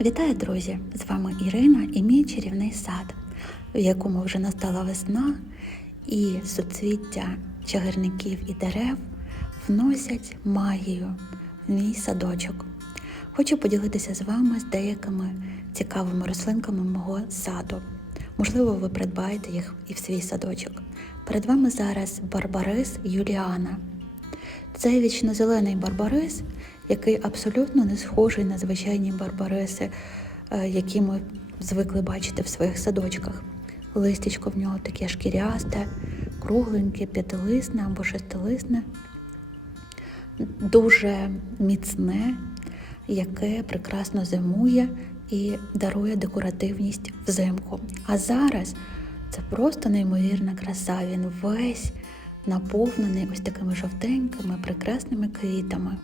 Вітаю, друзі! З вами Ірина і мій чарівний сад, в якому вже настала весна, і суцвіття чагарників і дерев вносять магію в мій садочок. Хочу поділитися з вами з деякими цікавими рослинками мого саду. Можливо, ви придбаєте їх і в свій садочок. Перед вами зараз барбарис Юліана. Це вічнозелений барбарис, який абсолютно не схожий на звичайні барбариси, е, які ми звикли бачити в своїх садочках. Листячко в нього таке шкірясте, кругленьке, п'ятилисне або шестилисне, дуже міцне, яке прекрасно зимує і дарує декоративність взимку. А зараз це просто неймовірна краса. Він весь наповнений ось такими жовтенькими, прекрасними квітами.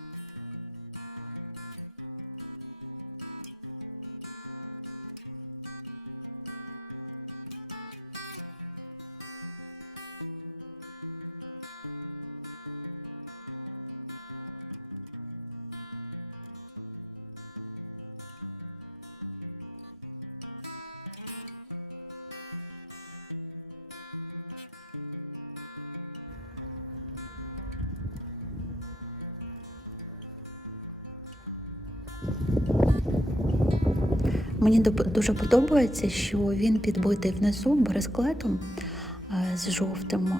Мені дуже подобається, що він підбитий внизу бересклетом е, з жовтим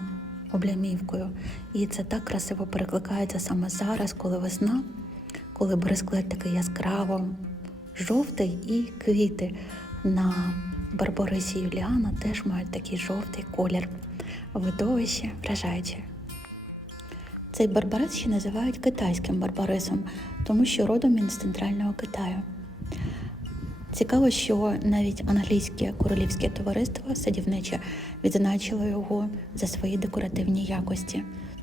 облямівкою. І це так красиво перекликається саме зараз, коли весна, коли бересклет такий яскраво жовтий і квіти на Барбарисі Юліана теж мають такий жовтий колір. Видовище вражаюче. Цей барбарис ще називають китайським барбарисом, тому що родом він з центрального Китаю. Цікаво, що навіть англійське королівське товариство садівниче відзначило його за свої декоративні якості,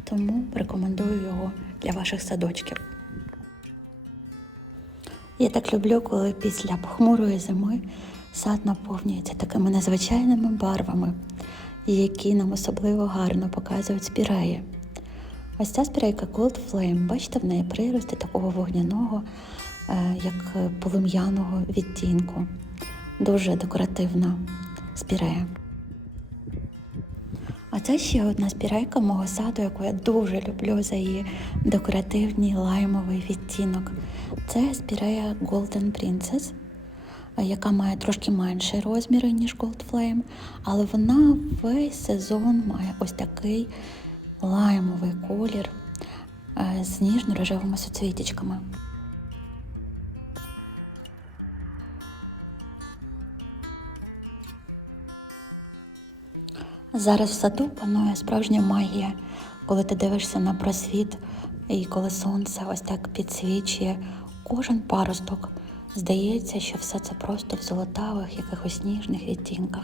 тому рекомендую його для ваших садочків. Я так люблю, коли після похмурої зими сад наповнюється такими незвичайними барвами, які нам особливо гарно показують спіреї. Ось ця спірейка Gold Flame, бачите, в неї прирости такого вогняного, е, як полум'яного відтінку. Дуже декоративна спірея. А це ще одна спірейка мого саду, яку я дуже люблю за її декоративний лаймовий відтінок. Це спірея Golden Princess, е, яка має трошки менші розміри, ніж Gold Flame, але вона весь сезон має ось такий лаймовий колір з ніжно-рожевими суцвітічками. Зараз в саду панує справжня магія, коли ти дивишся на просвіт і коли сонце ось так підсвічує кожен паросток. Здається, що все це просто в золотавих, якихось ніжних відтінках.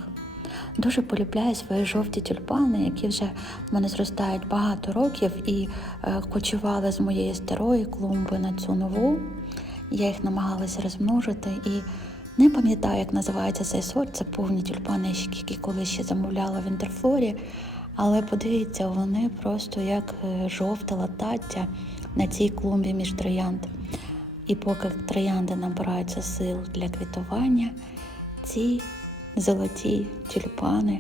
Дуже полюбляю свої жовті тюльпани, які вже в мене зростають багато років і е, кочували з моєї старої клумби на цю нову. Я їх намагалася розмножити і не пам'ятаю, як називається цей сорт. Це повні тюльпани, які колись ще замовляла в інтерфлорі. Але подивіться, вони просто як е, жовте латаття на цій клумбі між троянд. І поки троянди набираються сил для квітування, ці золоті тюльпани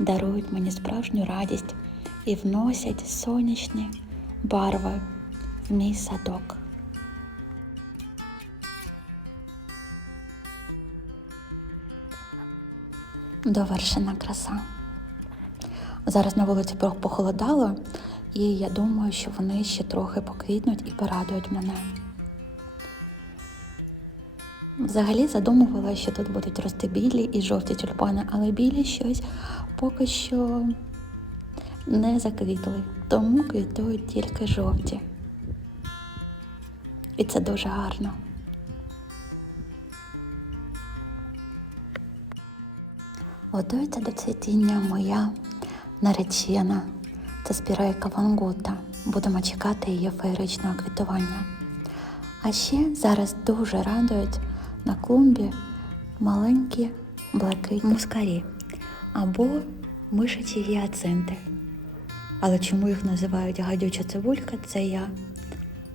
дарують мені справжню радість і вносять сонячні барви в мій садок. Довершена краса. Зараз на вулиці похолодало, і я думаю, що вони ще трохи поквітнуть і порадують мене. Взагалі задумувала, що тут будуть рости білі і жовті тюльпани, але білі щось поки що не заквітли, тому квітують тільки жовті. І це дуже гарно. Готується до цвітіння моя наречена. Це спірейка вангута. Будемо чекати її феєричного квітування. А ще зараз дуже радують на клумбі маленькі блакитні мускарі або мишачі гіацинти. Але чому їх називають гадюча цибулька, це я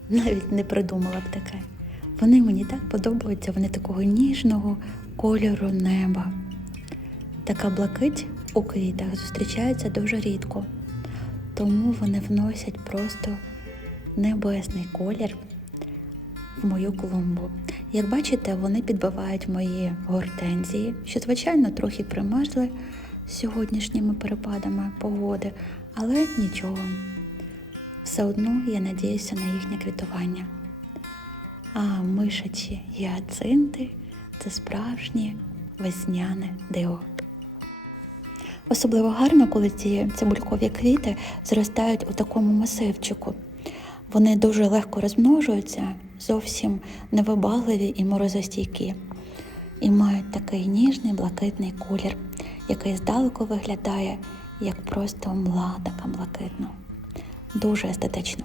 навіть не придумала б таке. Вони мені так подобаються, вони такого ніжного кольору неба. Така блакить у квітах зустрічається дуже рідко, тому вони вносять просто небесний колір мою клумбу. Як бачите, вони підбивають мої гортензії, що, звичайно, трохи примерзли сьогоднішніми перепадами погоди, але нічого. Все одно я надіюся на їхнє квітування. А мишачі гіацинти це справжнє весняне диво. Особливо гарно, коли ці цибулькові квіти зростають у такому масивчику. Вони дуже легко розмножуються, зовсім невибагливі і морозостійкі, і мають такий ніжний блакитний колір, який здалеку виглядає як просто мла така блакитна. Дуже естетично.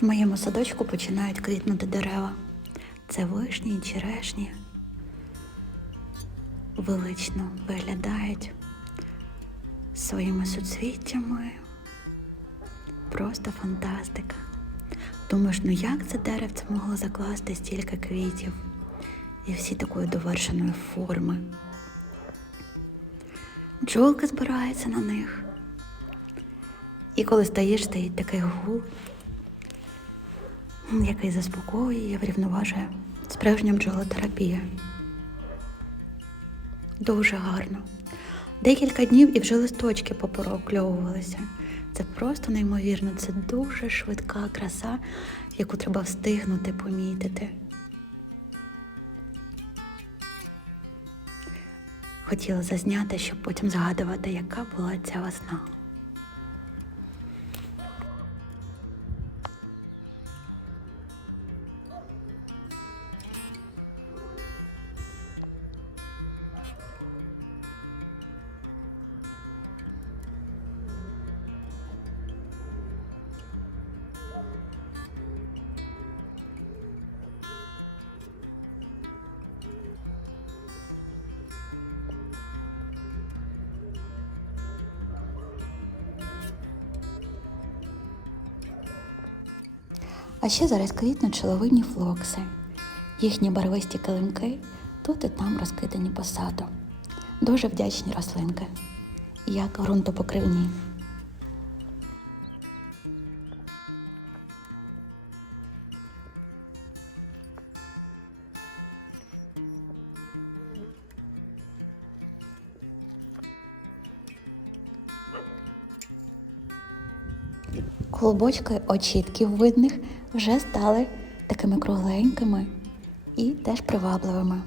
В моєму садочку починають квітнути дерева. Це вишні черешні. Велично виглядають своїми суцвіттями. Просто фантастика. Думаєш, ну як це деревце могло закласти стільки квітів і всі такої довершеної форми. Джолка збирається на них. І коли стоїш, стоїть такий гул, який заспокоює, врівноважує. Справжня бджолотерапія. Дуже гарно. Декілька днів і вже листочки попорокльовувалися. Це просто неймовірно, це дуже швидка краса, яку треба встигнути помітити. Хотіла зазняти, щоб потім згадувати, яка була ця весна. А ще зараз квітнуть шиловидні флокси. Їхні барвисті килимки тут і там розкидані по саду. Дуже вдячні рослинки, як ґрунтопокривні. Клубочки очітків видних вже стали такими кругленькими і теж привабливими.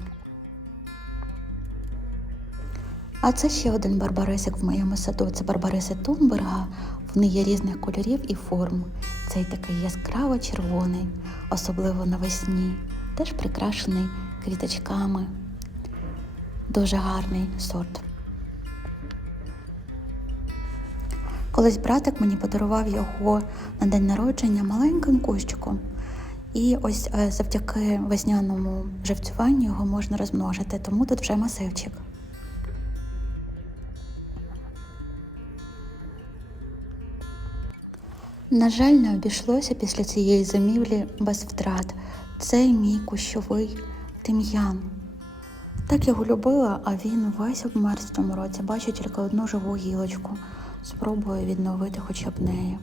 А це ще один барбарисик в моєму саду. Це барбариси Тумберга. Вони є різних кольорів і форм. Цей такий яскраво червоний, особливо навесні, теж прикрашений квіточками. Дуже гарний сорт. Колись братик мені подарував його на день народження маленьким кущиком. І ось е, завдяки весняному живцюванню його можна розмножити, тому тут вже масивчик. На жаль, не обійшлося після цієї зимівлі без втрат. Це мій кущовий тим'ян. Так його любила, а він весь обмер в цьому році. Бачу тільки одну живу гілочку. Спробую відновити хоча б неї.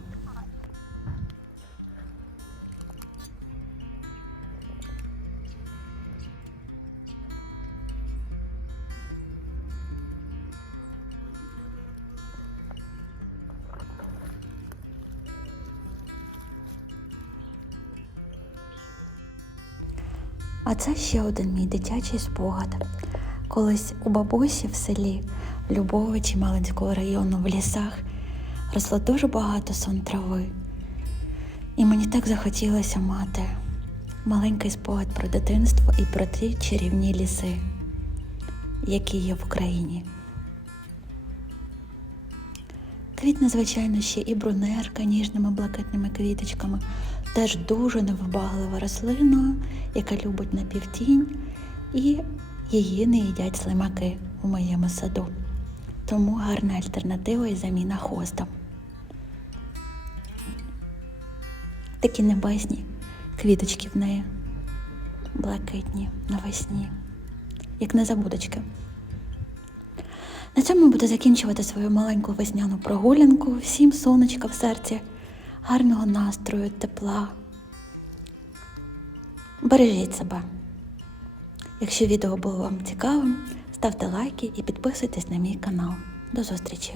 А це ще один мій дитячий спогад. Колись у бабусі в селі Любовичі Малинського району в лісах росло дуже багато сон трави. І мені так захотілося мати маленький спогад про дитинство і про ті чарівні ліси, які є в Україні. Квітне, звичайно, ще і брунерка ніжними блакитними квіточками, теж дуже невибаглива рослина, яка любить напівтінь, і її не їдять слимаки у моєму саду. Тому гарна альтернатива і заміна хостам. Такі небесні квіточки в неї, блакитні навесні, як незабудочки. На цьому буду закінчувати свою маленьку весняну прогулянку. Всім сонечка в серці, гарного настрою, тепла. Бережіть себе. Якщо відео було вам цікавим, ставте лайки і підписуйтесь на мій канал. До зустрічі!